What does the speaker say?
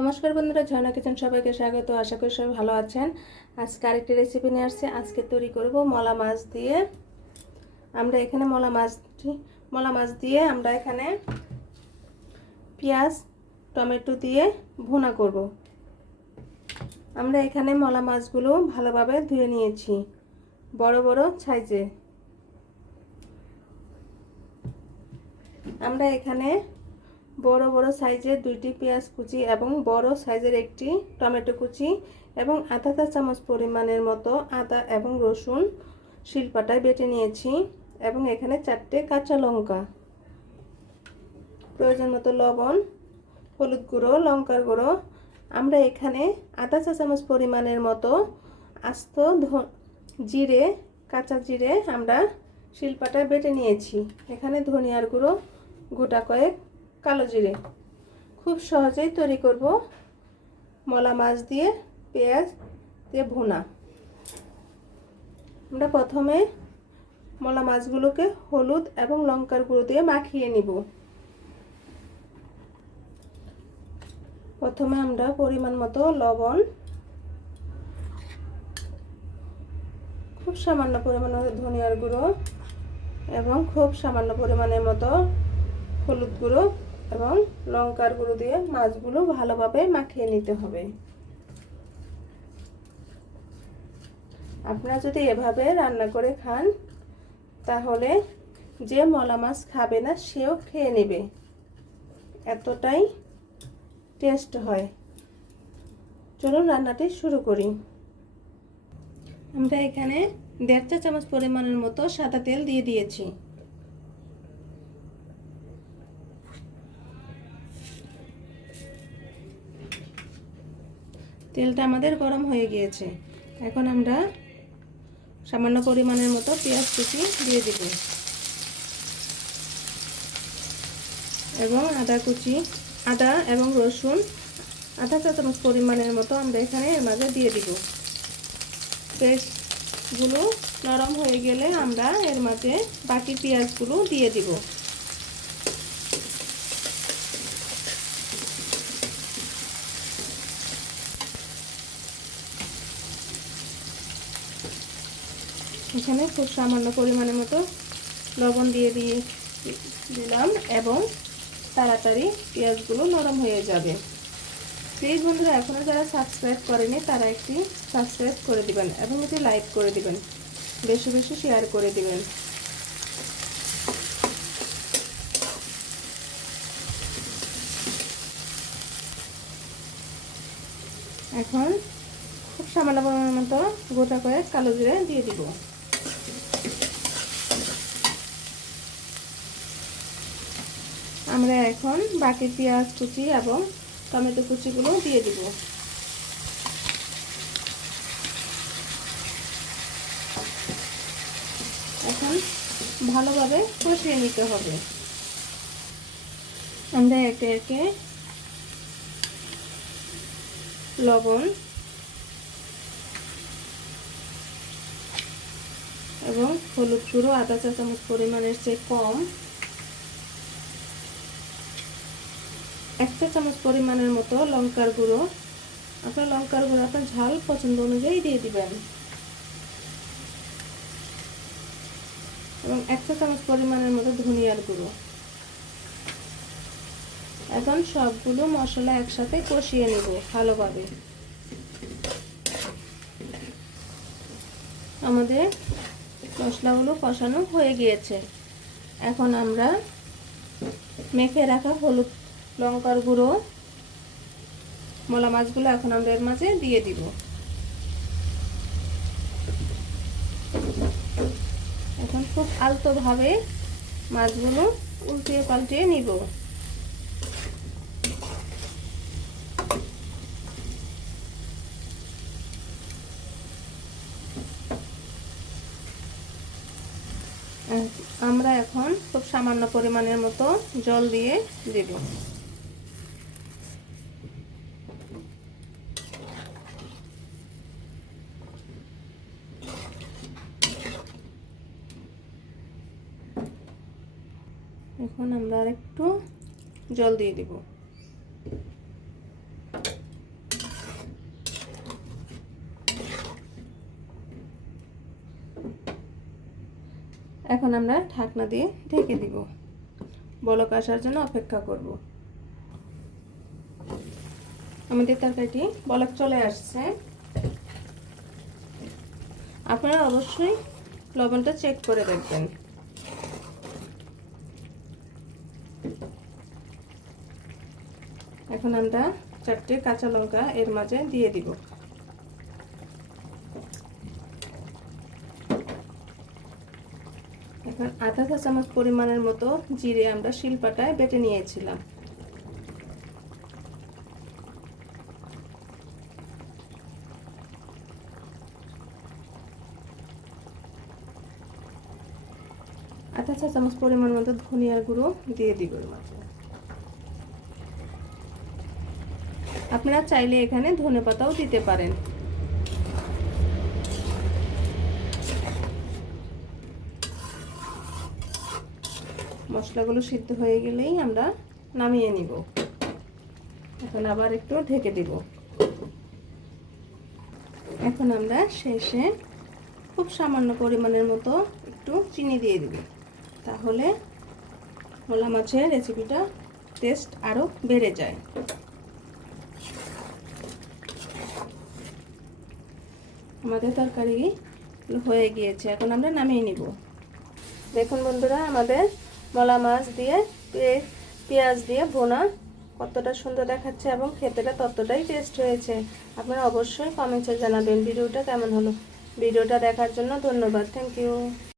নমস্কার বন্ধুরা, ঝর্ণা কিচেন সবাইকে স্বাগত। আশা করি সবাই ভালো আছেন। আজকে আরেকটি রেসিপি নিয়ে আসছে। আজকে তৈরি করব মলা মাছ দিয়ে। আমরা এখানে মলা মাছটি মলা মাছ দিয়ে আমরা এখানে পেঁয়াজ, টমেটো দিয়ে ভুনা করব। আমরা এখানে মলা মাছগুলো ভালোভাবে ধুয়ে নিয়েছি, বড় বড় সাইজে। আমরা এখানে বড় বড় সাইজের দুইটি পেঁয়াজ কুচি এবং বড় সাইজের একটি টমেটো কুচি এবং আধা চা চামচ পরিমাণের মতো আদা এবং রসুন শিলপাটায় বেটে নিয়েছি এবং এখানে চারটে কাঁচা লঙ্কা। প্রয়োজন মতো লবণ, হলুদ গুঁড়ো, লঙ্কার গুঁড়ো। আমরা এখানে আধা চা চামচ পরিমাণের মতো আস্ত জিরে, কাঁচা জিরে আমরা শিলপাটায় বেটে নিয়েছি। এখানে ধনিয়ার গুঁড়ো গোটা কয়েক কালো জিরে। খুব সহজেই তৈরি করব মলা মাছ দিয়ে, পেঁয়াজ দিয়ে ভুনা। আমরা প্রথমে মলা মাছগুলোকে হলুদ এবং লঙ্কার গুঁড়ো দিয়ে মাখিয়ে নিব। প্রথমে আমরা পরিমাণ মতো লবণ, খুব সামান্য পরিমাণে ধনিয়ার গুঁড়ো এবং খুব সামান্য পরিমাণের মতো হলুদ গুঁড়ো এবং লঙ্কার গুঁড়ো দিয়ে মাছগুলো ভালোভাবে মাখিয়ে নিতে হবে। আপনারা যদি এভাবে রান্না করে খান, তাহলে যে মলা মাছ খাবে না, সেও খেয়ে নেবে। এতটাই টেস্ট হয়। চলুন রান্নাটি শুরু করি। আমরা এখানে দেড় চা চামচ পরিমাণের মতো সাদা তেল দিয়ে দিয়েছি। তেলটা আমাদের গরম হয়ে গিয়েছে। এখন আমরা সামান্য পরিমাণের মতো পেঁয়াজ কুচি দিয়ে দিব। এবং আদা কুচি, আদা এবং রসুন, আধা চা চামচ পরিমাণের মতো আমরা এখানে এর মাঝে দিয়ে দিব। পেস্টগুলো নরম হয়ে গেলে আমরা এর মাঝে বাকি পেঁয়াজগুলো দিয়ে দিব। এখানে খুব সামান্য পরিমাণের মতো লবণ দিয়ে দিয়ে দিলাম এবং তাড়াতাড়ি পেঁয়াজগুলো নরম হয়ে যাবে। প্লিজ বন্ধুরা এখনও যারা সাবস্ক্রাইব করেনি, তারা একটি সাবস্ক্রাইব করে দিবেন এবং এটি লাইক করে দিবেন। বেশি বেশি শেয়ার করে দিবেন। এখন খুব সামান্য পরিমাণ মতো গোটা করে কালো জিরে দিয়ে দিব। আমরা এখন বাকি পেঁয়াজ, কুচি এবং টমেটো কুচিগুলো দিয়ে দিব। এখন ভালোভাবে কষিয়ে নিতে হবে। আমরা একে একে লবণ এবং হলুদ গুঁড়ো আধা চা চামচ পরিমাণের চেয়ে কম। এক চা চামচ পরিমাণের মতো লঙ্কার গুঁড়ো। আপনার লঙ্কার গুঁড়ো আপনার ঝাল পছন্দ অনুযায়ী দিয়ে দিবেন। এবং এক চা চামচ পরিমাণের মতো ধনিয়ার গুঁড়ো। এখন সবগুলো মশলা একসাথে কষিয়ে নেব ভালোভাবে। আমাদের মশলাগুলো কষানো হয়ে গিয়েছে। এখন আমরা মেখে রাখা হলুদ লঙ্কার গুঁড়ো, মলা মাছগুলো এখন আমরা এর মাঝে দিয়ে দিব। এখন খুব আলতোভাবে মাছগুলো উল্টিয়ে পাল্টিয়ে নিব। আমরা এখন খুব সামান্য পরিমাণের মতো জল দিয়ে দেব। এখন আমরা আর একটু জল দিয়ে দেব। এখন আমরা ঢাকনা দিয়ে ঢেকে দিব। বলক আসার জন্য অপেক্ষা করব। আমাদের তরকারিটি বলক চলে আসছে। আপনারা অবশ্যই লবণটা চেক করে দেখবেন। এখন আমরা চারটে কাঁচা লঙ্কা এর মাঝে দিয়ে দিব। এখন আধা চা চামচ পরিমাণের মতো জিরে আমরা শিলপাটায় বেটে নিয়েছিলাম। আধা চা চামচ পরিমাণ মতো ধনিয়ার গুঁড়ো দিয়ে দিব আপনারা চাইলে এখানে ধনে পাতাও দিতে পারেন। মশলাগুলো সিদ্ধ হয়ে গেলেই আমরা নামিয়ে নিব। এখন আবার একটু ঢেকে দিব। এখন আমরা শেষে খুব সামান্য পরিমাণের মতো একটু চিনি দিয়ে দিব। তাহলে মোলা মাছের রেসিপিটা টেস্ট আরও বেড়ে যায়। আমাদের তরকারি হয়ে গিয়েছে। এখন আমরা নামিয়ে নিব। দেখুন বন্ধুরা, আমাদের মলা মাছ দিয়ে পেঁয়াজ দিয়ে ভোনা। কতটা সুন্দর দেখাচ্ছে এবং খেতেটা ততটাই টেস্ট হয়েছে। আপনারা অবশ্যই কমেন্টসে জানাবেন ভিডিওটা কেমন হলো। ভিডিওটা দেখার জন্য ধন্যবাদ। Thank you